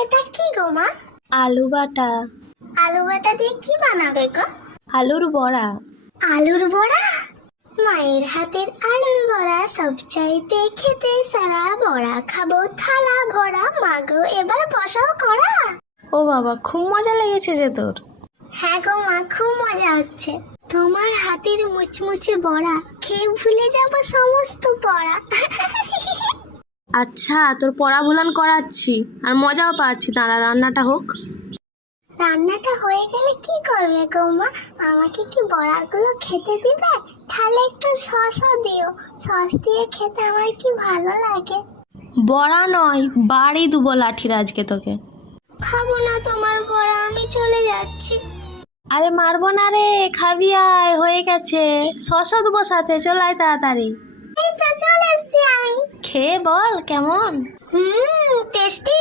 এটা কি গো মা? আলু বাটা। আলু বাটা দিয়ে কি বানাবে গো? আলুর বড়া। আলুর বড়া? মায়ের হাতের আলুর বড়া সবচাইতে খেতে সারা, বড়া খাবো থালা ভরা, মাগো এবার বসাও করা। ও বাবা, খুব মজা লেগেছে যে তোর। হ্যাঁ গো মা, খুব মজা হচ্ছে। তোমার হাতের মুচমুচে বড়া খেয়ে ভুলে যাব সমস্ত পড়া। আচ্ছা, তোর পড়া ভুলান করাচ্ছি আর মজাও পাচ্ছি, দাঁড়া রান্নাটা হোক। রান্নাটা হয়ে গেলে কি করবে গো মা? আমাকে কি বড়াগুলো খেতে দিবে? তাহলে একটু সসও দিও, সস দিয়ে খেতে আমার কি ভালো লাগে। বড়া নয়, বাড়ি দুবো লাঠির আজকে তোকে। খাবো না তোমার বড়া, আমি চলে যাচ্ছি। আরে মারবো না রে, খাবি আয়, হয়ে গেছে। শসা দেবো সাথে, চল আয় তাড়াতাড়ি। এই তো চলে এসছি আমি। খেয়ে বল কেমন। টেস্টি।